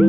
तो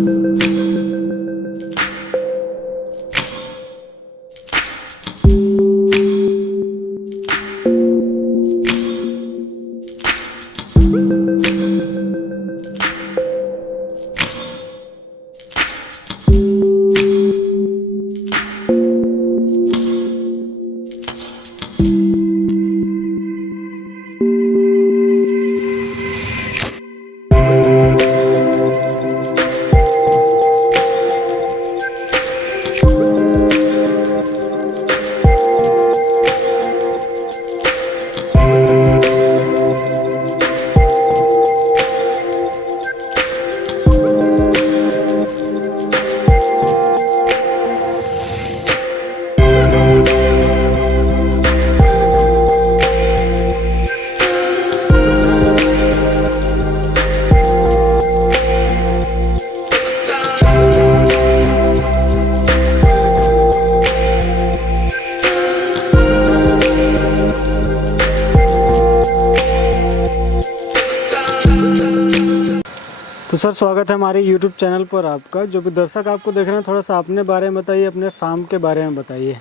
सर स्वागत है हमारे YouTube चैनल पर आपका। जो भी दर्शक आपको देख रहे हैं, थोड़ा सा अपने बारे में बताइए, अपने फार्म के बारे में बताइए।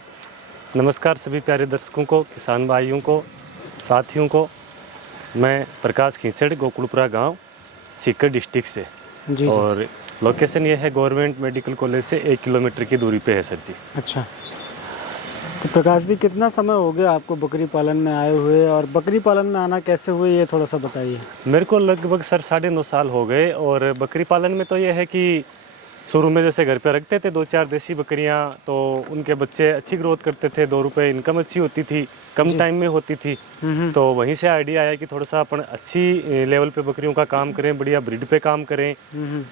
नमस्कार सभी प्यारे दर्शकों को, किसान भाइयों को, साथियों को। मैं प्रकाश खींचड़, गोकुलपुरा गांव, सीकर डिस्ट्रिक्ट से। जी और लोकेशन ये है गवर्नमेंट मेडिकल कॉलेज से 1 किलोमीटर की दूरी पे है सर जी। अच्छा, तो प्रकाश जी कितना समय हो गया आपको बकरी पालन में आए हुए, और बकरी पालन में आना कैसे हुए ये थोड़ा सा बताइए। मेरे को लगभग सर 9.5 साल हो गए। और बकरी पालन में तो ये है कि शुरू में जैसे घर पे रखते थे 2-4 देसी बकरियां, तो उनके बच्चे अच्छी ग्रोथ करते थे, 2 रुपये इनकम अच्छी होती थी, कम टाइम में होती थी। तो वहीं से आइडिया आया कि थोड़ा सा अपन अच्छी लेवल पे बकरियों का काम करें, बढ़िया ब्रीड पे काम करें।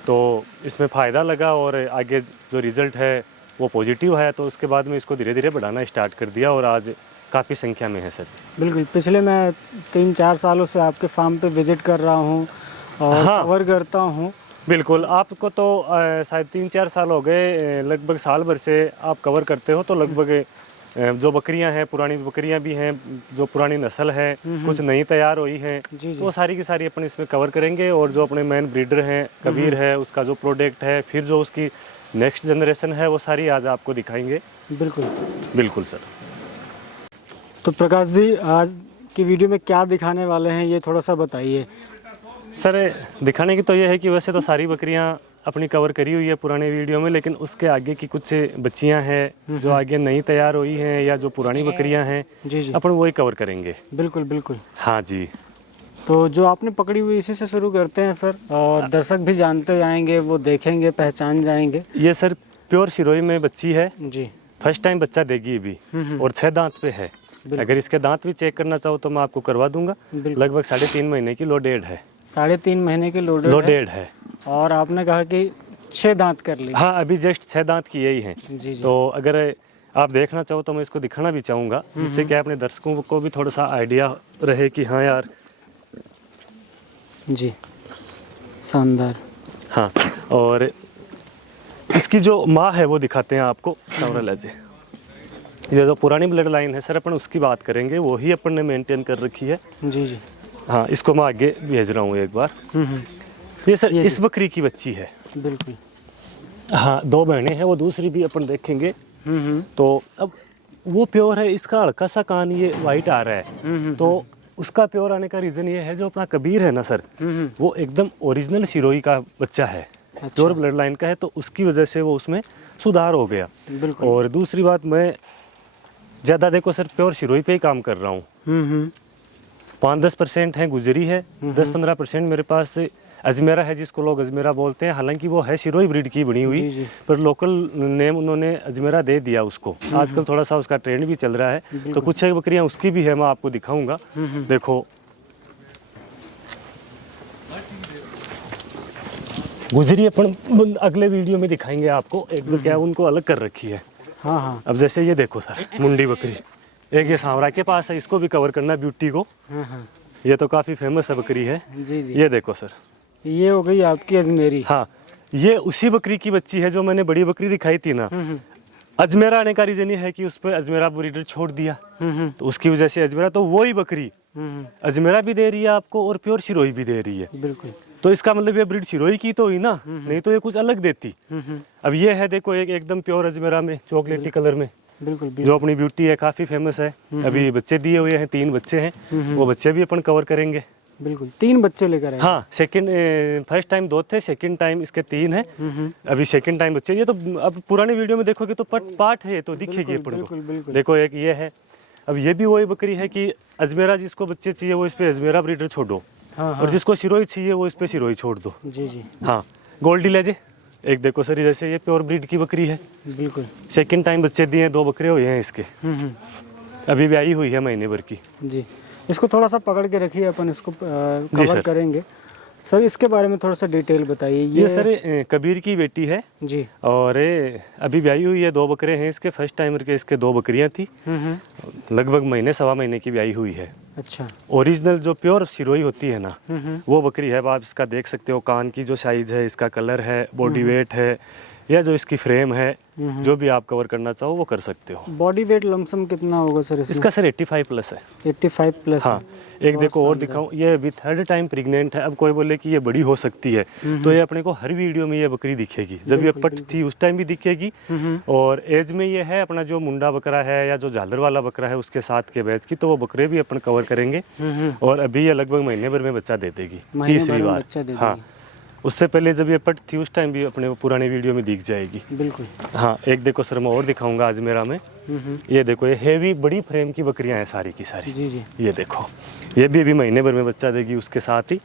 तो इसमें फ़ायदा लगा और आगे जो रिज़ल्ट है वो पॉजिटिव है। तो उसके बाद में इसको धीरे धीरे बढ़ाना स्टार्ट कर दिया और आज काफ़ी संख्या में है सर जी। बिल्कुल, पिछले मैं 3-4 सालों से आपके फार्म पे विजिट कर रहा हूँ और कवर करता हूँ। बिल्कुल, आपको तो शायद 3-4 साल हो गए, लगभग साल भर से आप कवर करते हो। तो लगभग जो बकरियां हैं, पुरानी बकरियां भी हैं, जो पुरानी नस्ल है, कुछ नई तैयार हुई हैं, तो वो सारी की सारी अपन इसमें कवर करेंगे। और जो अपने मेन ब्रीडर हैं, कबीर है, उसका जो प्रोडक्ट है, फिर जो उसकी नेक्स्ट जनरेशन है, वो सारी आज आपको दिखाएंगे। बिल्कुल बिल्कुल सर। तो प्रकाश जी आज की वीडियो में क्या दिखाने वाले हैं ये थोड़ा सा बताइए। सर दिखाने की तो ये है कि वैसे तो सारी बकरियां अपनी कवर करी हुई है पुराने वीडियो में, लेकिन उसके आगे की कुछ बच्चियां हैं जो आगे नई तैयार हुई हैं या जो पुरानी बकरियां हैं, जी अपन वही कवर करेंगे। बिल्कुल बिल्कुल। हाँ जी। तो जो आपने पकड़ी हुई इसी से शुरू करते हैं सर, और दर्शक भी जानते जाएंगे, वो देखेंगे, पहचान जाएंगे। ये सर प्योर सिरोही में बच्ची है जी, फर्स्ट टाइम बच्चा देगी अभी, और 6 दांत पे है। अगर इसके दांत भी चेक करना चाहो तो मैं आपको करवा दूंगा। लगभग 3.5 महीने की लोडेड है। 3.5 महीने की लोडेड है। और आपने कहा कि 6 दांत कर ली। हाँ, अभी जस्ट 6 दांत की यही है। जी जी। तो अगर आप देखना चाहो तो मैं इसको दिखाना भी चाहूँगा, जिससे कि अपने दर्शकों को भी थोड़ा सा आइडिया रहे कि हाँ यार। जी, शानदार। हाँ, और इसकी जो माँ है वो दिखाते हैं आपको। ये जो पुरानी ब्लड लाइन है सर, अपन उसकी बात करेंगे, वो ही अपन ने मेंटेन कर रखी है। जी जी। हाँ, इसको मैं आगे भेज रहा हूँ एक बार। ये सर इस बकरी की बच्ची है। बिल्कुल। हाँ, 2 बहनें हैं, वो दूसरी भी अपन देखेंगे। तो अब वो प्योर है, इसका हल्का सा कान ये वाइट आ रहा है। तो उसका प्योर आने का रीज़न ये है, जो अपना कबीर है ना सर, वो एकदम ओरिजिनल सिरोही का बच्चा है। अच्छा। प्योर ब्लड लाइन का है, तो उसकी वजह से वो उसमें सुधार हो गया। बिल्कुल। और दूसरी बात, मैं ज़्यादा देखो सर प्योर सिरोही पे ही काम कर रहा हूँ। 5-10% है गुजरी है, 10-15% मेरे पास अजमेरा है, जिसको लोग अजमेरा बोलते हैं। हालांकि वो है सिरोही ब्रीड की बनी हुई, पर लोकल नेम उन्होंने अजमेरा दे दिया उसको। आजकल थोड़ा सा उसका ट्रेंड भी चल रहा है। तो कुछ एक बकरियां उसकी भी है, मैं आपको दिखाऊंगा। देखो, गुजरी अपन अगले वीडियो में दिखाएंगे आपको। एक तो क्या उनको अलग कर रखी है। हाँ हाँ। अब जैसे ये देखो सर, मुंडी बकरी, एक ये सांवरा के पास है, इसको भी कवर करना, ब्यूटी को। ये तो काफ़ी फेमस है बकरी है। जी जी। ये देखो सर, ये हो गई आपकी अजमेरी। हाँ, ये उसी बकरी की बच्ची है जो मैंने बड़ी बकरी दिखाई थी ना। अजमेरा आने का रीजन ये है कि उस पर अजमेरा ब्रीडर छोड़ दिया, तो उसकी वजह से अजमेरा, तो वही बकरी अजमेरा भी दे रही है आपको और प्योर सिरोही भी दे रही है। बिल्कुल। तो इसका मतलब ये ब्रीड सिरोही की तो हुई ना, नहीं तो ये कुछ अलग देती। अब ये है देखो एक एकदम प्योर अजमेरा में चॉकलेटी कलर में, बिल्कुल जो अपनी ब्यूटी है, काफी फेमस है। अभी बच्चे दिए हुए हैं, 3 बच्चे हैं, वो बच्चे भी अपन कवर करेंगे। बिल्कुल 3 बच्चे लेकर आए। हाँ, फर्स्ट टाइम 2 थे, सेकंड टाइम इसके 3 है। अभी सेकंड टाइम बच्चे। ये तो अब पुराने वीडियो में देखोगे तो पार्ट है, तो दिखेगी अपन बिल्कुल को। बिल्कुल। देखो एक ये है। अब ये भी वही बकरी है कि अजमेरा जिसको बच्चे चाहिए वो इस पे अजमेरा ब्रीडर छोड़ो, हाँ और जिसको सिरोही चाहिए वो इस पे सिरोही छोड़ दो। जी जी हाँ, गोल्डी लेजे एक देखो सर, जैसे ये प्योर ब्रीड की बकरी है। बिल्कुल। सेकंड टाइम बच्चे दिए हैं, 2 बकरे हुए हैं इसके। अभी ब्याई हुई है महीने भर की। जी, इसको थोड़ा सा पकड़ के रखिए, अपन इसको कवर सर। करेंगे। सर इसके बारे में थोड़ा सा डिटेल बताइए। ये सर कबीर की बेटी है जी। और अभी ब्याई हुई है, 2 बकरे हैं इसके। फर्स्ट टाइमर के इसके 2 बकरियां थी, लगभग महीने सवा महीने की ब्याई हुई है। अच्छा। ओरिजिनल जो प्योर सिरोही होती है ना, वो बकरी है। अब आप इसका देख सकते हो, कान की जो साइज है, इसका कलर है, बॉडी वेट है, या जो इसकी फ्रेम है, जो भी आप कवर करना चाहो वो कर सकते हो। बॉडी वेट लमसम कितना होगा सर इसमें? इसका सर 85 प्लस है। 85 प्लस। हाँ, एक देखो और दिखाऊं, ये अभी 3rd टाइम प्रेग्नेंट है। अब कोई बोले कि ये बड़ी हो सकती है, तो ये अपने को हर वीडियो में ये बकरी दिखेगी। जब ये पट थी उस टाइम भी दिखेगी, और एज में ये है अपना जो मुंडा बकरा है या जो झालर वाला बकरा है उसके साथ के बैच की, तो वो बकरे भी अपन कवर करेंगे। और अभी ये लगभग महीने भर में बच्चा दे देगी, तीसरी बार। हाँ, उससे पहले जब ये पट थी उस टाइम भी अपने पुराने वीडियो में दिख जाएगी। बिल्कुल। हाँ, एक देखो सर मैं और दिखाऊंगा अजमेरा में। ये देखो, ये हेवी बड़ी फ्रेम की बकरियां हैं सारी की सारी। जी जी। ये देखो, ये भी अभी महीने भर में बच्चा देगी उसके साथ ही।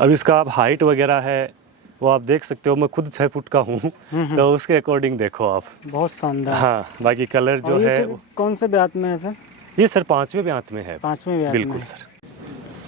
अब इसका आप हाइट वगैरह है वो आप देख सकते हो। मैं खुद 6 फुट का हूँ, तो उसके अकॉर्डिंग देखो आप। बहुत शानदार। हाँ, बाकी कलर जो है कौन से ब्यात में है सर? ये सर 5वें ब्यात में है। 5वें ब्यात में। बिल्कुल सर।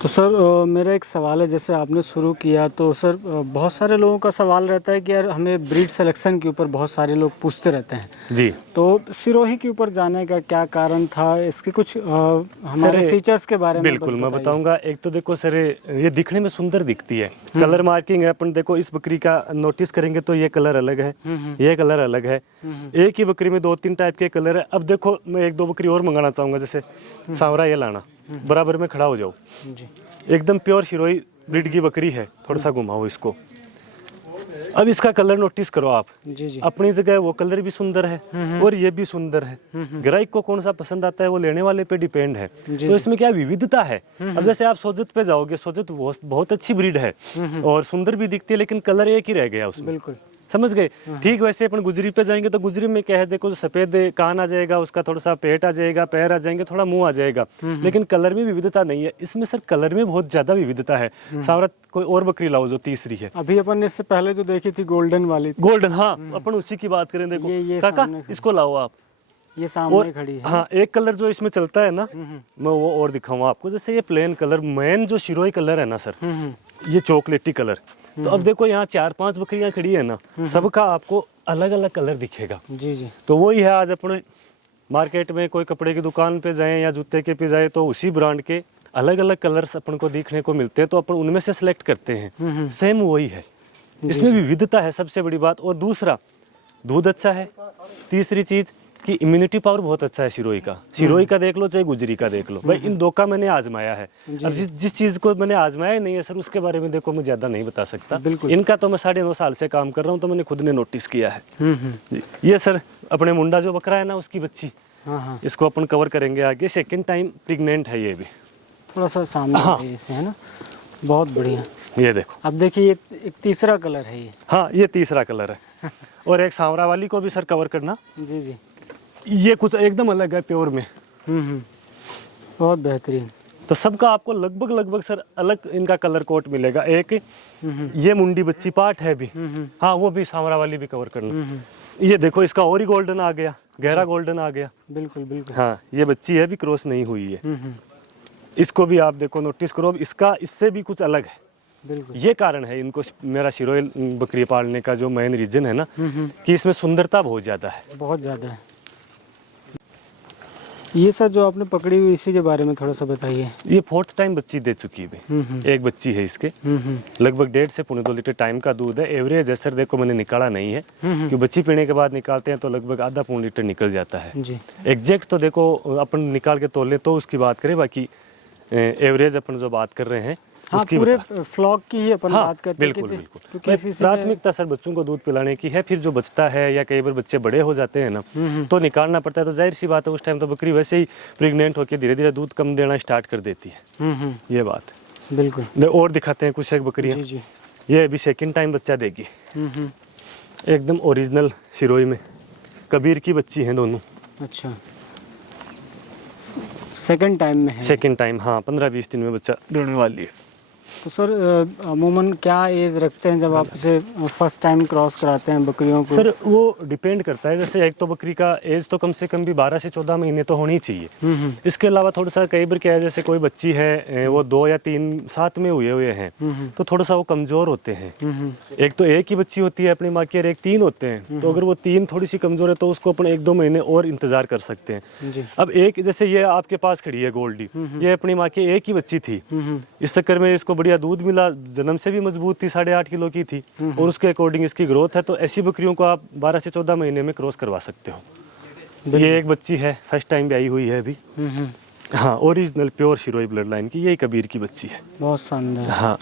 तो सर मेरा एक सवाल है, जैसे आपने शुरू किया तो सर बहुत सारे लोगों का सवाल रहता है कि यार हमें ब्रीड सिलेक्शन के ऊपर बहुत सारे लोग पूछते रहते हैं जी। तो सिरोही के ऊपर जाने का क्या कारण था? इसके कुछ हमारे फीचर्स के बारे में बिल्कुल मैं बताऊंगा। एक तो देखो सर, ये दिखने में सुंदर दिखती है, कलर मार्किंग है। अपन देखो इस बकरी का नोटिस करेंगे तो ये कलर अलग है, ये कलर अलग है। एक ही बकरी में 2-3 टाइप के कलर है। अब देखो मैं 1-2 बकरी और मंगाना चाहूंगा, जैसे सांवरा ये लाना, बराबर में खड़ा हो जाओ जी। एकदम प्योर सिरोही ब्रीड की बकरी है। थोड़ा सा घुमाओ इसको। अब इसका कलर नोटिस करो आप। जी जी। अपनी जगह वो कलर भी सुंदर है और ये भी सुंदर है। ग्राहक को कौन सा पसंद आता है वो लेने वाले पे डिपेंड है। तो इसमें क्या विविधता है। अब जैसे आप सोजत पे जाओगे, सोजत बहुत अच्छी ब्रीड है और सुंदर भी दिखती है, लेकिन कलर एक ही रह गया उसमें। बिल्कुल, समझ गए। ठीक वैसे अपन गुजरी पे जाएंगे तो गुजरी में क्या है, देखो सफेद कान आ जाएगा उसका, थोड़ा सा पेट आ जाएगा, पैर आ जाएंगे, थोड़ा मुंह आ जाएगा, लेकिन कलर में विविधता नहीं है। इसमें सर कलर में बहुत ज्यादा विविधता है। सावरत कोई और बकरी लाओ जो तीसरी है। अभी अपन ने इससे पहले जो देखी थी गोल्डन वाली, गोल्डन, हाँ अपन उसी की बात करें। देखो ये काका इसको लाओ आप, ये सामने खड़ी है। हाँ, एक कलर जो इसमें चलता है ना, मैं वो और दिखाऊंगा आपको। जैसे ये प्लेन कलर, मेन जो सिरोही कलर है ना सर, ये चॉकलेटी कलर। तो अब देखो यहाँ 4-5 बकरियां खड़ी है ना, सबका आपको अलग अलग कलर दिखेगा। जी जी। तो वही है, आज अपने मार्केट में कोई कपड़े की दुकान पे जाएं या जूते के पे जाए तो उसी ब्रांड के अलग अलग कलर्स अपन को देखने को मिलते हैं, तो अपन उनमें से सिलेक्ट करते हैं। सेम वही है, इसमें विविधता है सबसे बड़ी बात। और दूसरा, दूध अच्छा है। तीसरी चीज कि इम्यूनिटी पावर बहुत अच्छा है सिरोही का। सिरोही का देख लो चाहे गुजरी का देख लो, भाई इन 2 का मैंने आजमाया है। अब जिस चीज को मैंने आजमाया नहीं है सर, उसके बारे में देखो मैं ज्यादा नहीं बता सकता। बिल्कुल। इनका तो मैं 9.5 साल से काम कर रहा हूँ, तो मैंने खुद ने नोटिस किया है। ये सर अपने मुंडा जो बकरा है ना, उसकी बच्ची। हाँ। इसको अपन कवर करेंगे आगे। सेकंड टाइम प्रेग्नेंट है ये भी। थोड़ा सा सामने इसे है ना, बहुत बढ़िया। ये देखो, अब देखिए ये एक तीसरा कलर है ये। हाँ, ये तीसरा कलर है। और एक सांवरा वाली को भी सर कवर करना। जी जी। ये कुछ एकदम अलग है प्योर में। बहुत बेहतरीन। तो सबका आपको लगभग सर अलग इनका कलर कोट मिलेगा। एक ये मुंडी बच्ची पार्ट है भी, हाँ वो भी सांवरा वाली भी कवर करना। ये देखो इसका और ही गोल्डन आ गया, गहरा गोल्डन आ गया। बिल्कुल बिल्कुल। हाँ, ये बच्ची है भी क्रॉस नहीं हुई है। इसको भी आप देखो, नोटिस करो। अब इसका इससे भी कुछ अलग है। बिल्कुल। ये कारण है इनको मेरा सिरोही बकरी पालने का जो मेन रीजन है ना, कि इसमें सुंदरता बहुत ज्यादा है। बहुत ज्यादा है। ये सर जो आपने पकड़ी हुई इसी के बारे में थोड़ा सा बताइए। ये 4th टाइम बच्ची दे चुकी है अभी। एक बच्ची है इसके, लगभग 1.5 से 2.5 लीटर टाइम का दूध है। एवरेज है सर, देखो मैंने निकाला नहीं है क्योंकि बच्ची पीने के बाद निकालते हैं तो लगभग आधा पौन लीटर निकल जाता है जी। एग्जैक्ट तो देखो अपन निकाल के तोल ले तो उसकी बात करें, बाकी एवरेज अपन जो बात कर रहे हैं हाँ, उसकी पूरे फ्लॉक की ही अपन हाँ, बात करते हैं। बिल्कुल बिल्कुल। क्योंकि इसी से प्राथमिकता सर बच्चों को दूध पिलाने की है, फिर जो बचता है या कई बार बच्चे बड़े हो जाते हैं ना तो निकालना पड़ता है, तो जाहिर सी बात है उस टाइम तो बकरी वैसे ही प्रेग्नेंट होकर धीरे धीरे दूध कम देना स्टार्ट कर देती है। ये बात है। बिल्कुल। और दिखाते हैं कुछ एक बकरियाँ। जी जी। ये अभी 2nd टाइम बच्चा देगी, एकदम ओरिजिनल सिरोही में। कबीर की बच्ची हैं दोनों। अच्छा, 2nd टाइम में है। 2nd टाइम, हाँ 15-20 दिन में बच्चा देने वाली है। तो सर अमूमन क्या एज रखते हैं जब आप इसे फर्स्ट टाइम क्रॉस कराते हैं बकरियों को? सर वो डिपेंड करता है, जैसे एक तो बकरी का एज तो कम से कम भी 12 से 14 महीने तो होनी चाहिए। इसके अलावा थोड़ा सा कई बार क्या है, जैसे कोई बच्ची है वो 2 या 3 साथ में हुए हैं तो थोड़ा सा वो कमज़ोर होते हैं। एक तो एक ही बच्ची होती है अपनी माँ की और एक 3 होते हैं, तो अगर वो 3 थोड़ी सी कमज़ोर है तो उसको अपन 1-2 महीने और इंतज़ार कर सकते हैं। जी। अब एक जैसे ये आपके पास खड़ी है गोल्डी, ये अपनी माँ की एक ही बच्ची थी, इस चक्कर में इसको बढ़िया दूध मिला, जन्म से भी मजबूत थी, 8.5 किलो की थी और उसके अकॉर्डिंग इसकी ग्रोथ है, तो ऐसी बकरियों को आप 12 से 14 महीने में क्रॉस करवा सकते हो। ये एक बच्ची है, फर्स्ट टाइम भी आई हुई है अभी। हाँ, original pure Sirohi blood line की, यही कबीर की बच्ची है। बहुत शानदार। हाँ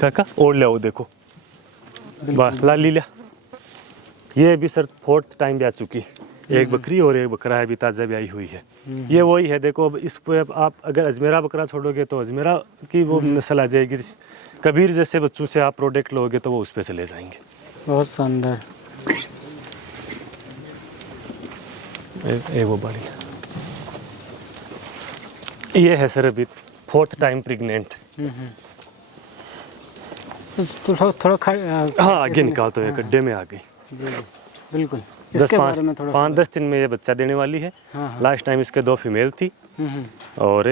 काका और ले आओ, देखो वाह लाली लिया। ये अभी सर 4th टाइम भी आ चुकी, एक बकरी और एक बकरा है, अभी ताज़ा भी आई हुई है। ये वही है, देखो अब इस पे आप अगर अजमेरा बकरा छोड़ोगे तो अजमेरा की वो नस्ल आ जाएगी। कबीर जैसे बच्चों से आप प्रोडक्ट लोगे तो वो उस पे चले जाएंगे। बहुत शानदार। वो बड़ी ये है सर अभी 4th टाइम प्रेग्नेंट। तो थोड़ा हाँ आगे निकाल तो ये गड्ढे में आ गई। जी जी बिल्कुल। 5-10 दिन में ये बच्चा देने वाली है। लास्ट टाइम इसके 2 फीमेल थी और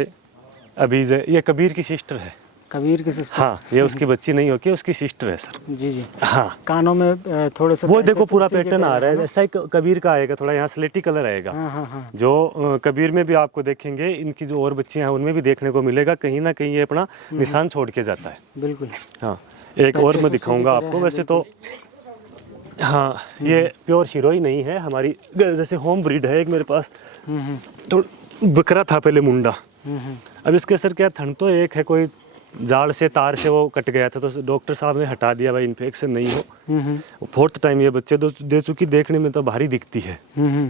अभी ये कबीर की सिस्टर है। कबीर की सिस्टर? हाँ, ये उसकी बच्ची नहीं होगी, उसकी सिस्टर है सर। जी जी। हाँ, कानों में थोड़े से वो देखो पूरा पैटर्न आ रहा है, ऐसा ही कबीर का आएगा, थोड़ा यहाँ स्लेटी कलर आएगा। हाँ। जो कबीर में भी आपको देखेंगे, इनकी जो और बच्चियां हैं उनमें भी देखने को मिलेगा, कहीं ना कहीं ये अपना निशान छोड़ के जाता है। बिल्कुल। हाँ, एक और मैं दिखाऊंगा आपको। वैसे तो हाँ, ये प्योर शिरोही नहीं है हमारी, जैसे होम ब्रीड है एक मेरे पास। तो बकरा था पहले मुंडा, अब इसके सर क्या ठंड तो एक है, कोई जाड़ से तार से वो कट गया था तो डॉक्टर साहब ने हटा दिया, भाई इन्फेक्शन नहीं हो। 4th टाइम ये बच्चे दे चुकी, देखने में तो भारी दिखती है।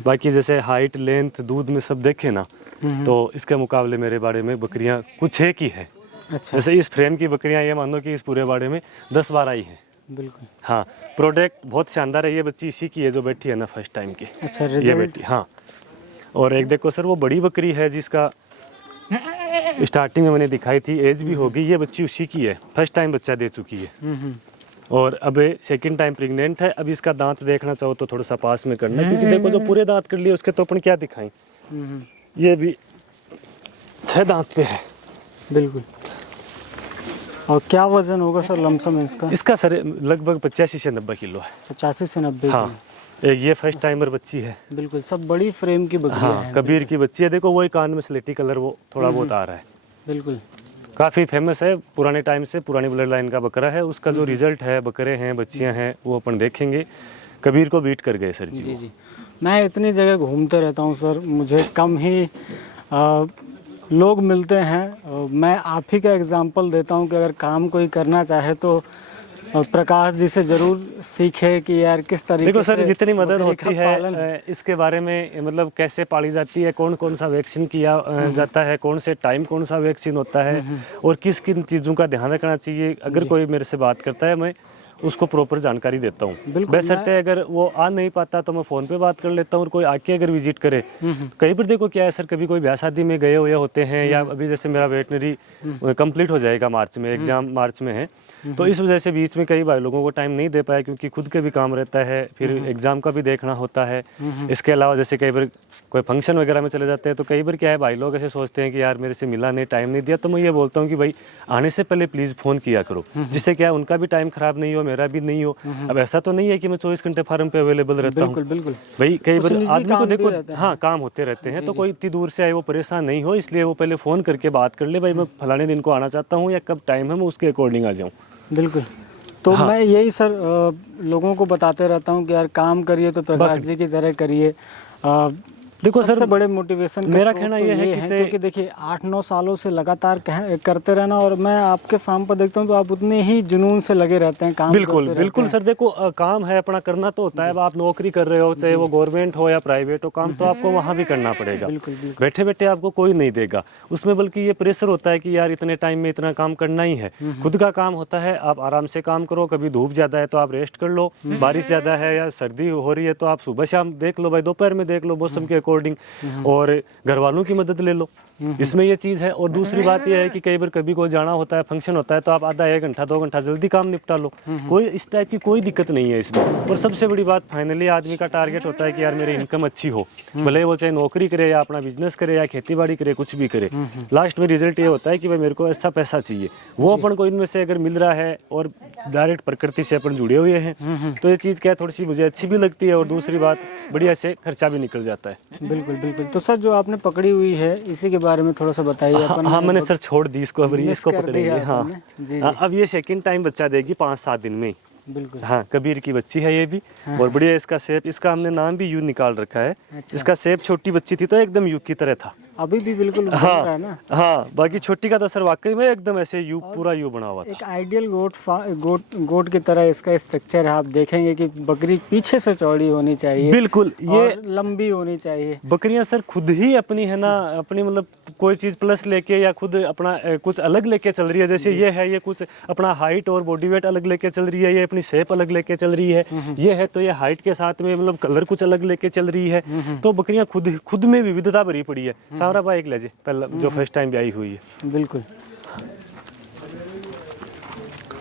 बाकी जैसे हाइट लेंथ दूध में सब देखे ना तो इसके मुकाबले मेरे बाड़े में बकरियां कुछ एक ही है। अच्छा। जैसे इस फ्रेम की बकरियां ये मानो कि इस पूरे बाड़े में 10-12 ही हैं। बिल्कुल। हाँ, प्रोडक्ट बहुत शानदार है। ये बच्ची इसी की है जो बैठी है ना फर्स्ट टाइम की। अच्छा, ये बेटी। हाँ, और एक देखो सर वो बड़ी बकरी है जिसका स्टार्टिंग में मैंने दिखाई थी, एज भी होगी, ये बच्ची उसी की है, फर्स्ट टाइम बच्चा दे चुकी है और अब 2nd टाइम प्रेग्नेंट है। अब इसका दांत देखना चाहो तो थोड़ा सा पास में करना, क्योंकि देखो जो पूरे दांत कर लिए उसके तो अपन क्या दिखाएं। ये भी 6 दांत पे है। बिल्कुल। और क्या वजन होगा सर लमसम इसका? इसका सर लगभग 85 से 90 किलो है। 85 से 90। हाँ, एक ये फर्स्ट टाइमर बच्ची है। बिल्कुल, सब बड़ी फ्रेम की बकरियां हाँ, हैं। कबीर की बच्ची है, देखो वही कान में स्लेटी कलर वो थोड़ा बहुत आ रहा है। बिल्कुल। काफ़ी फेमस है, पुराने टाइम से, पुरानी ब्लड लाइन का बकरा है। उसका जो रिजल्ट है, बकरे हैं, बच्चियां हैं, वो अपन देखेंगे। कबीर को बीट कर गए सर जी। जी। मैं इतनी जगह घूमते रहता हूँ सर, मुझे कम ही लोग मिलते हैं। मैं आप ही का एग्जांपल देता हूँ कि अगर काम कोई करना चाहे तो प्रकाश जी से ज़रूर सीखे कि यार किस तरीके से। देखो सर, जितनी मदद होती है इसके बारे में, मतलब कैसे पाली जाती है, कौन कौन सा वैक्सीन किया जाता है, कौन से टाइम कौन सा वैक्सीन होता है और किस किन चीज़ों का ध्यान रखना चाहिए, अगर कोई मेरे से बात करता है मैं उसको प्रॉपर जानकारी देता हूँ। बशर्ते अगर वो आ नहीं पाता तो मैं फ़ोन पे बात कर लेता हूँ और कोई आके अगर विजिट करे। कई बार देखो क्या है सर, कभी कोई ब्याह शादी में गए हुए होते हैं या अभी जैसे मेरा वेटनरी कंप्लीट हो जाएगा मार्च में, एग्ज़ाम मार्च में है, तो इस वजह से बीच में कई भाई लोगों को टाइम नहीं दे पाया, क्योंकि खुद के भी काम रहता है, फिर एग्जाम का भी देखना होता है। इसके अलावा जैसे कई बार कोई फंक्शन वगैरह में चले जाते हैं, तो कई बार क्या है भाई लोग ऐसे सोचते हैं कि यार मेरे से मिला नहीं, टाइम नहीं दिया। तो मैं ये बोलता हूँ कि भाई आने से पहले प्लीज़ फ़ोन किया करो, जिससे क्या है उनका भी टाइम खराब नहीं हो, मेरा भी नहीं हो। अब ऐसा तो नहीं है कि मैं 24 घंटे फार्म पे अवेलेबल रहता हूँ। बिल्कुल भाई कई बार निजी आदमी को काम भी देखो, रहते हैं। हाँ काम होते रहते हैं, तो कोई इतनी दूर से आए वो परेशान नहीं हो, इसलिए वो पहले फ़ोन करके बात कर ले, भाई मैं फलाने दिन को आना चाहता हूँ या कब टाइम है, मैं उसके अकॉर्डिंग आ जाऊँ। बिल्कुल। तो मैं यही सर लोगों को बताते रहता हूँ कि यार काम करिए तो प्रकाश जी की तरह करिए। देखो सबसे सर, बड़े मोटिवेशन मेरा कहना ये है कि क्योंकि देखिए 8-9 सालों से लगातार करते रहना, और मैं आपके फार्म पर देखता हूँ तो आप उतने ही जुनून से लगे रहते हैं, काम बिल्कुल करते बिल्कुल रहते सर। देखो काम है अपना, करना तो होता है। अब आप नौकरी कर रहे हो, चाहे वो गवर्नमेंट हो या प्राइवेट हो, काम तो आपको वहाँ भी करना पड़ेगा। बिल्कुल। बैठे बैठे आपको कोई नहीं देगा उसमें, बल्कि ये प्रेशर होता है कि यार इतने टाइम में इतना काम करना ही है। खुद का काम होता है, आप आराम से काम करो। कभी धूप ज़्यादा है तो आप रेस्ट कर लो, बारिश ज़्यादा है या सर्दी हो रही है तो आप सुबह शाम देख लो, भाई दोपहर में देख लो, मौसम के अकॉर्डिंग, और घर वालों की मदद ले लो। इसमें ये चीज़ है। और दूसरी बात यह है कि कई बार कभी कोई जाना होता है, फंक्शन होता है, तो आप आधा 1 घंटा 2 घंटा जल्दी काम निपटा लो, कोई इस टाइप की कोई दिक्कत नहीं है इसमें। और सबसे बड़ी बात, फाइनली आदमी का टारगेट होता है कि यार मेरी इनकम अच्छी हो, भले वो चाहे नौकरी करे या अपना बिजनेस करे या खेती बाड़ी करे, कुछ भी करे, लास्ट में रिजल्ट ये होता है कि भाई मेरे को अच्छा पैसा चाहिए। वो अपन को इनमें से अगर मिल रहा है और डायरेक्ट प्रकृति से अपन जुड़े हुए हैं, तो ये चीज़ क्या है, थोड़ी सी मुझे अच्छी भी लगती है, और दूसरी बात बढ़िया से खर्चा भी निकल जाता है। बिल्कुल। तो सर जो आपने पकड़ी हुई है इसी के बारे में थोड़ा सा बताइए। हाँ मैंने सर छोड़ दी इसको, अब इसको पकड़ेंगे। हाँ जी। अब ये सेकंड टाइम बच्चा देगी 5-7 दिन में। बिल्कुल। हाँ कबीर की बच्ची है ये भी, और बढ़िया इसका शेप, इसका हमने नाम भी यू निकाल रखा है। इसका शेप, छोटी बच्ची थी तो एकदम यू की तरह था, अभी भी बिल्कुल बन रहा है ना। हाँ बाकी छोटी का तो सर वाकई में एकदम ऐसे यू, पूरा यू बना हुआ था। एक आइडियल गोट की तरह इसका स्ट्रक्चर है। आप देखेंगे कि बकरी पीछे से चौड़ी होनी चाहिए, बिल्कुल, ये लंबी होनी चाहिए। बकरियां सर खुद ही अपनी है ना, अपनी मतलब कोई चीज़ प्लस लेके या खुद अपना कुछ अलग लेके चल रही है। जैसे ये है, ये कुछ अपना हाइट और बॉडी वेट अलग लेके चल रही है, ये अपनी शेप अलग लेके चल रही है। ये है तो ये हाइट के साथ में मतलब कलर कुछ अलग लेके चल रही है। तो बकरियां खुद में विविधता भरी पड़ी है। सारा भाई एक लेजे पहला जो फर्स्ट टाइम ब्याई हुई है। बिल्कुल।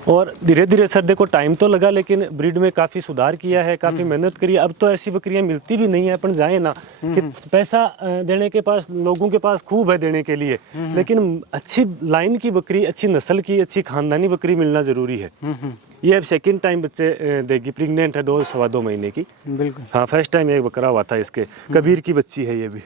और धीरे धीरे सर देखो टाइम तो लगा, लेकिन ब्रीड में काफ़ी सुधार किया है, काफ़ी मेहनत करी है। अब तो ऐसी बकरियां मिलती भी नहीं है, अपन जाए ना कि पैसा देने के पास, लोगों के पास खूब है देने के लिए, लेकिन अच्छी लाइन की बकरी, अच्छी नस्ल की, अच्छी खानदानी बकरी मिलना ज़रूरी है। ये अब सेकंड टाइम बच्चे देगी, प्रेग्नेंट है 2-2.5 महीने की। बिल्कुल। हाँ फर्स्ट टाइम एक बकरा हुआ था इसके, कबीर की बच्ची है ये भी।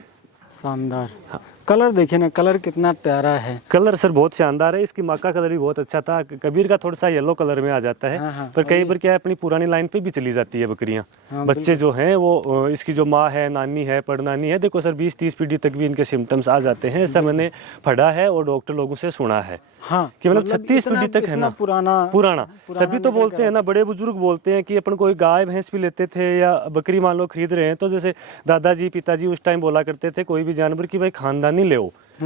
शानदार। हाँ। कलर देखिए ना, कलर कितना प्यारा है। कलर सर बहुत शानदार है। इसकी माँ का कलर भी बहुत अच्छा था। कबीर का थोड़ा सा येलो कलर में आ जाता है। हाँ। पर कई बार क्या है, अपनी पुरानी लाइन पे भी चली जाती है बकरियां। बच्चे जो हैं वो, इसकी जो माँ है, नानी है, पड़नानी है, देखो सर 20-30 पीढ़ी तक भी इनके सिम्टम्स आ जाते हैं। ऐसा मैंने पढ़ा है और डॉक्टर लोगों से सुना है। हाँ, कि मतलब 36 पीढ़ी तक है ना, पुराना। तभी तो बोलते हैं ना, बड़े बुजुर्ग बोलते हैं कि अपन कोई गाय भैंस भी लेते थे या बकरी मान लो खरीद रहे हैं, तो जैसे दादाजी पिताजी उस टाइम बोला करते थे कोई भी जानवर की भाई खानदानी ले।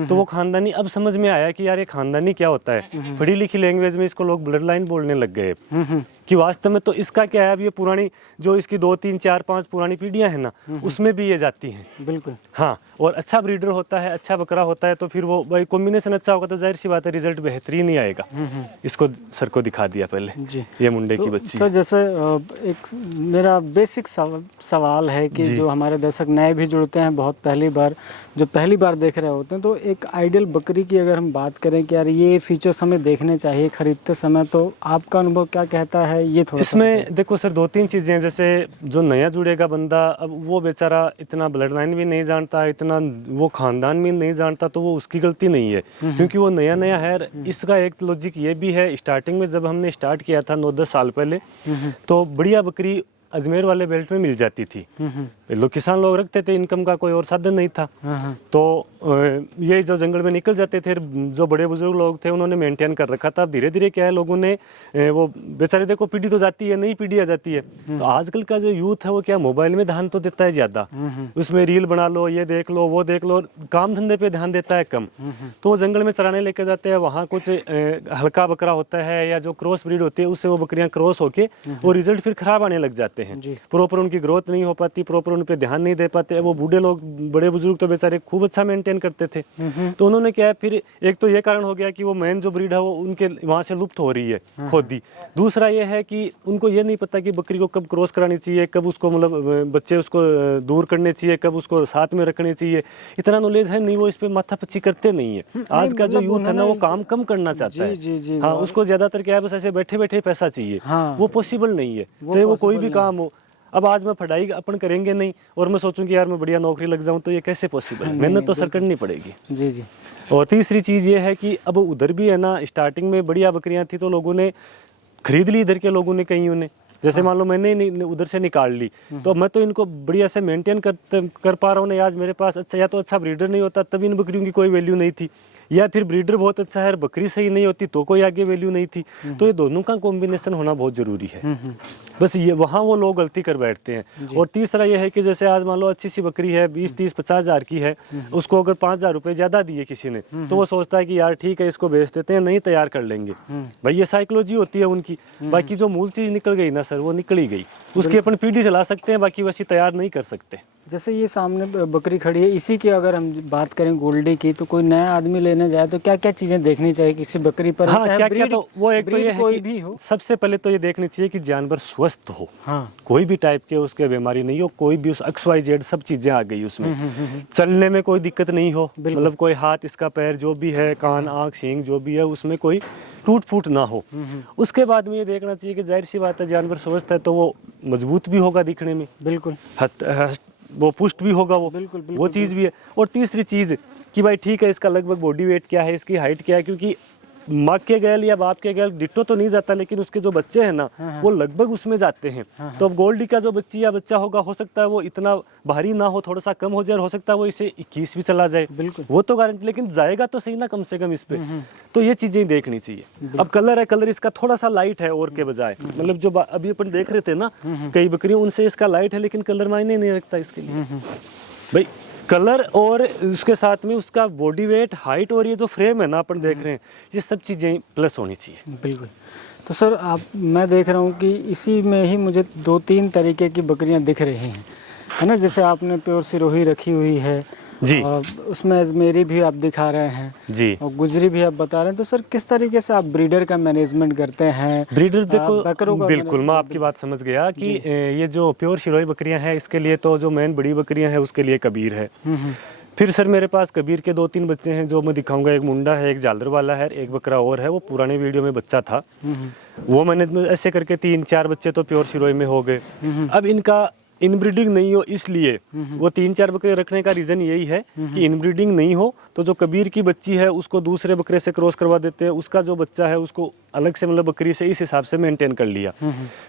तो वो खानदानी, अब समझ में आया कि यार ये खानदानी क्या होता है। पढ़ी लिखी लैंग्वेज में इसको लोग ब्लड लाइन बोलने लग गए कि वास्तव में तो इसका क्या है। अब ये पुरानी जो इसकी 2-3-4-5 पुरानी पीढ़ियां हैं ना, उसमें भी ये जाती हैं। बिल्कुल। हाँ, और अच्छा ब्रीडर होता है, अच्छा बकरा होता है, तो फिर वो भाई कॉम्बिनेशन अच्छा होगा तो जाहिर सी बात है रिजल्ट बेहतरीन ही आएगा। इसको सर को दिखा दिया पहले जी। ये मुंडे की बच्ची। सर जैसे एक मेरा बेसिक सवाल है कि जो हमारे दर्शक नए भी जुड़ते हैं, बहुत पहली बार देख रहे होते हैं, तो एक आइडियल बकरी की अगर हम बात करें कि यार ये फीचर्स हमें देखने चाहिए खरीदते समय, तो आपका अनुभव क्या कहता है? ये थोड़ा इसमें देखो सर 2-3 चीज़ें हैं। जैसे जो नया जुड़ेगा बंदा, अब वो बेचारा इतना ब्लड लाइन भी नहीं जानता, इतना वो खानदान भी नहीं जानता, तो वो उसकी गलती नहीं है, क्योंकि वो नया नया है। इसका एक लॉजिक ये भी है, स्टार्टिंग में जब हमने स्टार्ट किया था 9-10 साल पहले, तो बढ़िया बकरी अजमेर वाले बेल्ट में मिल जाती थी। लोग किसान लोग रखते थे, इनकम का कोई और साधन नहीं था, तो ये जो जंगल में निकल जाते थे। जो बड़े बुजुर्ग लोग थे उन्होंने मेंटेन कर रखा था। धीरे धीरे क्या है, लोगों ने वो बेचारे देखो पीढ़ी तो जाती है, नई पीढ़ी आ जाती है, तो आजकल का जो यूथ है वो क्या मोबाइल में ध्यान तो देता है ज़्यादा, उसमें रील बना लो, ये देख लो, वो देख लो, काम धंधे पे ध्यान देता है कम। तो वो जंगल में चराने लेके जाते हैं, वहाँ कुछ हल्का बकरा होता है या जो क्रॉस ब्रीड होती है, उससे वो बकरियाँ क्रॉस होके वो रिजल्ट फिर खराब आने लग जाते हैं। जाते हैं, जी। प्रॉपर उनकी ग्रोथ नहीं हो पाती, प्रॉपर उन पे ध्यान नहीं दे पाते। वो बूढ़े लोग, बड़े बुजुर्ग तो बेचारे खूब अच्छा मेंटेन करते थे। तो उन्होंने क्या है, फिर एक तो ये कारण हो गया कि वो मेन जो ब्रीड है वो उनके वहाँ से लुप्त हो रही है खोदी। दूसरा ये है कि उनको ये नहीं पता कि बकरी को कब क्रॉस करानी चाहिए, कब उसको मतलब बच्चे उसको दूर करने चाहिए, कब उसको साथ में रखने चाहिए। इतना नॉलेज है नहीं, वो इस पे माथापच्ची करते नहीं है। आज का जो मतलब यूथ है ना वो उन्होंने- काम कम करना चाहता है। जी, जी, हाँ, और- उसको ज्यादातर क्या है, बस ऐसे बैठे बैठे पैसा चाहिए। हाँ। वो पॉसिबल नहीं है, चाहे वो कोई भी possible काम हो। अब आज मैं पढ़ाई अपन करेंगे नहीं और मैं सोचूं कि यार मैं बढ़िया नौकरी लग जाऊं, तो ये कैसे पॉसिबल है? मेहनत तो सर करनी पड़ेगी। जी जी और तीसरी चीज़ ये है कि अब उधर भी है ना, स्टार्टिंग में बढ़िया बकरियां थी तो लोगों ने खरीद ली, इधर के लोगों ने, कईयों ने। जैसे मान लो मैंने उधर से निकाल ली, तो मैं तो इनको बढ़िया से मेंटेन कर पा रहा हूँ ना। आज मेरे पास अच्छा, या तो अच्छा ब्रीडर नहीं होता तब इन बकरियों की कोई वैल्यू नहीं थी, या फिर ब्रीडर बहुत अच्छा है और बकरी सही नहीं होती तो कोई आगे वैल्यू नहीं थी। तो ये दोनों का कॉम्बिनेशन होना बहुत जरूरी है। बस ये वहाँ वो लोग गलती कर बैठते हैं। और तीसरा ये है कि जैसे आज मान लो अच्छी सी बकरी है, 20, 30, 50 हज़ार की है, उसको अगर 5,000 रुपये ज़्यादा दिए किसी ने, तो वो सोचता है कि यार ठीक है इसको बेच देते हैं, नहीं तैयार कर लेंगे। भाई ये साइकोलॉजी होती है उनकी। बाकी जो मूल चीज़ निकल गई ना सर, वो निकल ही गई। उसकी अपन पीढ़ी चला सकते हैं, बाकी वैसी तैयार नहीं कर सकते। जैसे ये सामने बकरी खड़ी है, इसी की अगर हम बात करें गोल्डी की, तो कोई नया आदमी लेने जाए तो क्या क्या चीजें देखनी चाहिए किसी बकरी पर? हाँ, चाहे क्या क्या, breed- तो वो एक तो ये है कोई कि भी हो। सबसे पहले तो ये देखनी चाहिए कि जानवर स्वस्थ हो। हाँ। कोई भी टाइप के उसके बीमारी नहीं हो, कोई भी उस XYZ सब चीजें आ गई उसमें। चलने में कोई दिक्कत नहीं हो, मतलब कोई हाथ, इसका पैर जो भी है, कान, आँख, सींग जो भी है, उसमें कोई टूट फूट ना हो। उसके बाद में ये देखना चाहिए कि जाहिर सी बात है, जानवर स्वस्थ है तो वो मजबूत भी होगा दिखने में, बिल्कुल वो पुष्ट भी होगा, वो बिल्कुल, बिल्कुल, वो चीज़ भी है। और तीसरी चीज़ कि भाई ठीक है, इसका लगभग बॉडी वेट क्या है, इसकी हाइट क्या है, क्योंकि माँ के गैल या बाप के गैल डिट्टो तो नहीं जाता, लेकिन उसके जो बच्चे हैं ना वो लगभग उसमें जाते हैं। तो अब गोल्डी का जो बच्ची या बच्चा होगा, हो सकता है वो इतना भारी ना हो, थोड़ा सा कम हो जाए, और हो सकता है वो इसे 21 भी चला जाए, बिल्कुल। वो तो गारंटी, लेकिन जाएगा तो सही ना कम से कम इस पे। तो ये चीजें देखनी चाहिए। अब कलर है, कलर इसका थोड़ा सा लाइट है और के बजाय, मतलब जो अभी अपन देख रहे थे ना कई बकरियों, उनसे इसका लाइट है, लेकिन कलर मायने नहीं रखता इसके लिए। भाई कलर और उसके साथ में उसका बॉडी वेट, हाइट, और ये जो फ्रेम है ना अपन देख रहे हैं, ये सब चीज़ें प्लस होनी चाहिए। बिल्कुल। तो सर मैं देख रहा हूँ कि इसी में ही मुझे 2-3 तरीके की बकरियाँ दिख रही हैं, है ना। जैसे आपने प्योर सिरोही रखी हुई है जी, और उसमें अजमेरी भी आप दिखा रहे हैं जी। और गुजरी भी आप बता रहे हैं। तो सर किस तरीके से आप ब्रीडर का मैनेजमेंट करते हैं? ब्रीडर देखो, बकरों का बिल्कुल मैं आपकी बात समझ गया कि ये जो प्योर शिरोही बकरियां हैं, इसके लिए तो जो मेन बड़ी बकरियां हैं उसके लिए कबीर है। फिर सर मेरे पास कबीर के 2-3 बच्चे हैं जो मैं दिखाऊंगा। एक मुंडा है, एक झालर वाला है, एक बकरा और है, वो पुराने वीडियो में बच्चा था। वो मैंने ऐसे करके 3-4 बच्चे तो प्योर शिरोही में हो गए। अब इनका इनब्रीडिंग नहीं हो, इसलिए वो 3-4 बकरे रखने का रीज़न यही है कि इनब्रीडिंग नहीं हो तो जो कबीर की बच्ची है उसको दूसरे बकरे से क्रॉस करवा देते हैं, उसका जो बच्चा है उसको अलग से मतलब बकरी से इस हिसाब से मेंटेन कर लिया।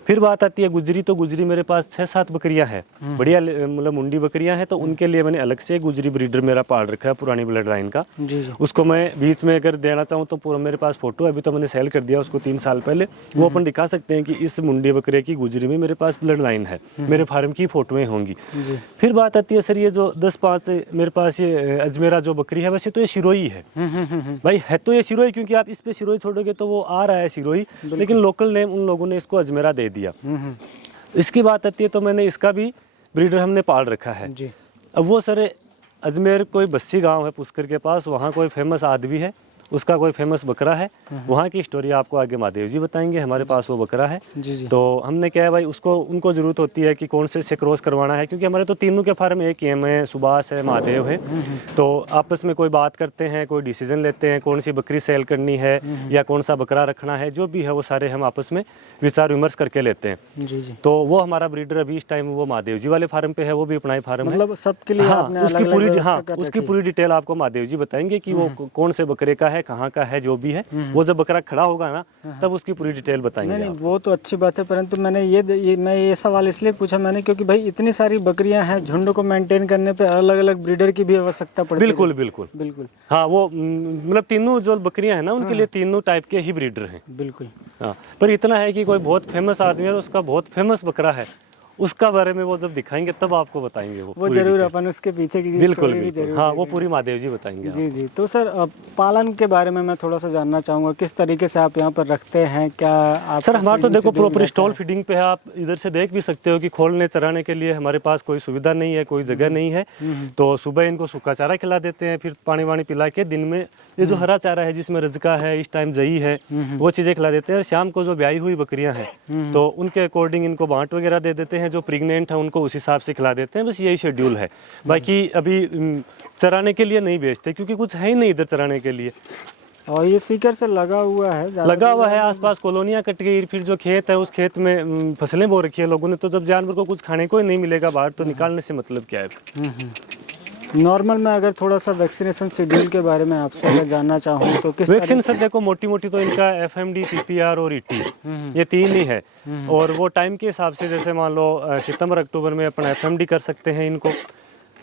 फिर बात आती है गुजरी, तो गुजरी मेरे पास 6-7 बकरियां हैं, बढ़िया मतलब मुंडी बकरियां हैं, तो उनके लिए मैंने अलग से गुजरी ब्रीडर मेरा पाल रखा है, पुरानी ब्लड लाइन का। जी जी। उसको मैं बीच में अगर देना चाहूँ तो पूरा मेरे पास फोटो है, अभी तो मैंने सेल कर दिया उसको 3 साल पहले। वो अपन दिखा सकते हैं कि इस मुंडी बकरे की गुजरी में मेरे पास ब्लड लाइन है, मेरे फार्म की फोटोएं होंगी। फिर बात आती है सर ये जो 10-5 मेरे पास ये अजमेरा जो बकरी है, वैसे तो ये शिरोही है भाई, है तो ये शिरोही, क्योंकि आप इस पे शिरोही छोड़ोगे तो वो आ रहा है शिरोही, लेकिन लोकल नेम उन लोगों ने इसको अजमेरा दे दिया। इसकी बात आती है तो मैंने इसका भी ब्रीडर हमने पाल रखा है जी। अब वो सर अजमेर कोई बस्सी गांव है पुष्कर के पास, वहाँ कोई फेमस आदमी है, उसका कोई फेमस बकरा है। वहाँ की स्टोरी आपको आगे महादेव जी बताएंगे। हमारे पास वो बकरा है। जी जी। तो हमने क्या है भाई, उसको उनको ज़रूरत होती है कि कौन से क्रॉस करवाना है, क्योंकि हमारे तो तीनों के फार्म एक ही है, मैं सुभाष है, महादेव है। तो आपस में कोई बात करते हैं, कोई डिसीजन लेते हैं, कौन सी बकरी सेल करनी है या कौन सा बकरा रखना है, जो भी है वो सारे हम आपस में विचार विमर्श करके लेते हैं। जी जी। तो वो हमारा ब्रीडर अभी इस टाइम वो महादेव जी वाले फार्म पे है, वो भी अपना ही फार्म है। मतलब सबके लिए हाँ, आपने उसकी अलग-अलग पूरी व्यवस्था कर उसकी रखी पूरी डिटेल आपको महादेव जी बताएंगे कि वो कौन से बकरे का है, कहाँ का है, जो भी है। वो जब बकरा खड़ा होगा ना तब उसकी पूरी डिटेल बताएंगे। नहीं आप। वो तो अच्छी बात है, परंतु मैंने ये सवाल इसलिए पूछा मैंने, क्योंकि भाई इतनी सारी बकरियां हैं, झुंड को मेंटेन करने पे अलग अलग ब्रीडर की भी आवश्यकता पड़ती है। बिल्कुल बिल्कुल बिल्कुल। हाँ, वो मतलब तीनों जो बकरियां हैं ना उनके लिए तीनों टाइप के ही ब्रीडर हैं। बिल्कुल। हाँ, पर इतना है कि कोई बहुत फेमस आदमी है, उसका बहुत फेमस बकरा है, उसका बारे में वो जब दिखाएंगे तब आपको बताएंगे वो वो पूरी जरूर डिटेल। अपन उसके पीछे की बिल्कुल स्टोरी भी बिल्कुल, जरूर हाँ वो देखेंगे। पूरी महादेव जी बताएंगे जी जी। तो सर पालन के बारे में मैं थोड़ा सा जानना चाहूँगा, किस तरीके से आप यहाँ पर रखते हैं, क्या आप? सर हमारा तो feeding देखो schedule प्रॉपर रहता स्टॉल है? फीडिंग पे है, आप इधर से देख भी सकते हो कि खोलने चराने के लिए हमारे पास कोई सुविधा नहीं है, कोई जगह नहीं है। तो सुबह इनको सूखा चारा खिला देते हैं, फिर पानी वानी पिला के दिन में ये जो हरा चारा है जिसमें रजका है, इस टाइम जई है, वो चीज़ें खिला देते हैं। और शाम को जो ब्याई हुई बकरियां हैं तो उनके अकॉर्डिंग इनको बांट वगैरह दे देते हैं, जो प्रेग्नेंट है उनको उस हिसाब से खिला देते हैं। बस यही शेड्यूल है, बाकी अभी चराने के लिए नहीं बेचते क्योंकि कुछ है ही नहीं इधर चराने के लिए। और ये सीकर से लगा हुआ है, ज़्यादा लगा हुआ दूर है, आसपास कॉलोनियाँ कट गई, फिर जो खेत है उस खेत में फसलें बो रखी है लोगों ने। तो जब जानवर को कुछ खाने को ही नहीं मिलेगा बाहर, तो निकालने से मतलब क्या है। नॉर्मल में अगर थोड़ा सा वैक्सीनेशन शेड्यूल के बारे में आपसे अगर जानना चाहूँ तो किस वैक्सीन सर देखो मोटी मोटी तो इनका FMD, PPR और ET ये तीन ही है। और वो टाइम के हिसाब से, जैसे मान लो सितंबर अक्टूबर में अपन FMD कर सकते हैं इनको,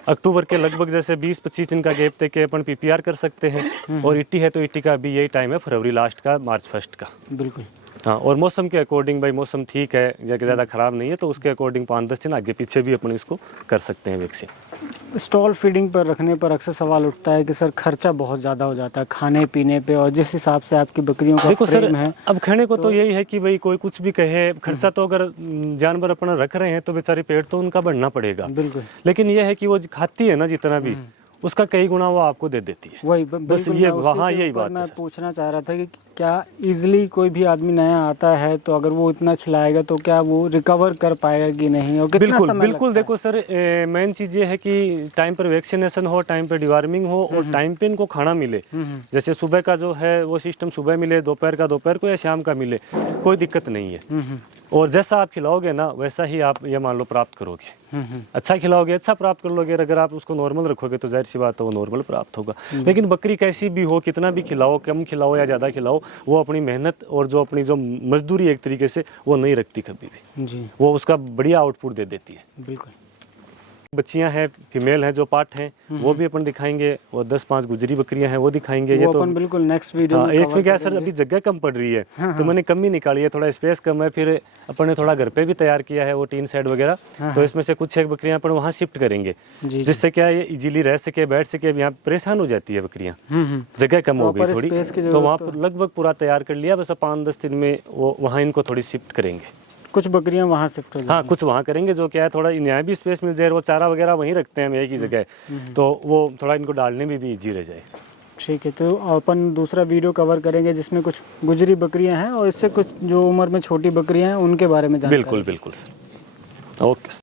अक्टूबर के लगभग जैसे 20-25 दिन का गैप दे के अपन PPR कर सकते हैं। और ET है तो ET का अभी यही टाइम है, फरवरी लास्ट का, मार्च फर्स्ट का। बिल्कुल। हाँ, और मौसम के अकॉर्डिंग, भाई मौसम ठीक है या कि ज़्यादा ख़राब नहीं है तो उसके अकॉर्डिंग 5-10 दिन आगे पीछे भी अपन इसको कर सकते हैं वैक्सीन। स्टॉल फीडिंग पर रखने पर अक्सर सवाल उठता है कि सर खर्चा बहुत ज़्यादा हो जाता है खाने पीने पे, और जिस हिसाब से आपकी बकरियों का देखो सर, फ्रेम है। अब खाने को तो यही है कि भाई कोई कुछ भी कहे, खर्चा तो अगर जानवर अपना रख रहे हैं तो बेचारे पेट तो उनका बढ़ना पड़ेगा। बिल्कुल। लेकिन यह है कि वो खाती है ना जितना भी, उसका कई गुना वो आपको दे देती है। वही बस बिल्कुल, ये मैं उसी वहाँ के यही ऊपर बात है मैं सर। पूछना चाह रहा था कि क्या इजीली कोई भी आदमी नया आता है तो अगर वो इतना खिलाएगा तो क्या वो रिकवर कर पाएगा कि नहीं, और कितना बिल्कुल समय बिल्कुल। लगता है? देखो सर, मेन चीज़ ये है कि टाइम पर वैक्सीनेशन हो, टाइम पर डिवार्मिंग हो और टाइम पे इनको खाना मिले। जैसे सुबह का जो है वो सिस्टम सुबह मिले, दोपहर का दोपहर को या शाम का मिले, कोई दिक्कत नहीं है। और जैसा आप खिलाओगे ना वैसा ही आप ये मान लो प्राप्त करोगे। अच्छा खिलाओगे अच्छा प्राप्त कर लोगे, अगर आप उसको नॉर्मल रखोगे तो जाहिर सी बात है वो नॉर्मल प्राप्त होगा। लेकिन बकरी कैसी भी हो, कितना भी खिलाओ, कम खिलाओ या ज़्यादा खिलाओ, वो अपनी मेहनत और जो अपनी जो मजदूरी एक तरीके से वो नहीं रखती कभी भी। जी वो उसका बढ़िया आउटपुट दे देती है। बिल्कुल। बच्चियां हैं, फीमेल हैं जो पार्ट हैं, वो भी अपन दिखाएंगे, और 10-5 गुजरी बकरियां हैं वो दिखाएंगे। ये वो तो अपन बिल्कुल नेक्स्ट वीडियो हाँ, में इसमें cover क्या सर करेंगे। अभी जगह कम पड़ रही है तो मैंने कम ही निकाली है, थोड़ा स्पेस कम है। फिर अपन ने थोड़ा घर पे भी तैयार किया है वो टीन शेड वगैरह, तो इसमें से कुछ एक बकरियां अपन वहाँ शिफ्ट करेंगे, जी। जिससे क्या ये इजीली रह सके, बैठ सके। अब यहाँ परेशान हो जाती है बकरियां, जगह कम हो गई Proper थोड़ी, space की तो जरूरत वहाँ पर लगभग पूरा तैयार कर लिया। बस 5-10 दिन में वो वहाँ इनको थोड़ी शिफ्ट करेंगे। कुछ बकरियां वहाँ शिफ्ट हो हाँ, जाएंगी। कुछ वहाँ करेंगे, जो क्या है थोड़ा यहाँ भी स्पेस मिल जाए, वो चारा वगैरह वहीं रखते हैं हम एक ही जगह, तो वो थोड़ा इनको डालने में भी इजी रह जाए। ठीक है, तो अपन दूसरा वीडियो कवर करेंगे जिसमें कुछ गुजरी बकरियां हैं और इससे कुछ जो उम्र में छोटी बकरियां हैं उनके बारे में जानकारी। बिल्कुल बिल्कुल सर, ओके।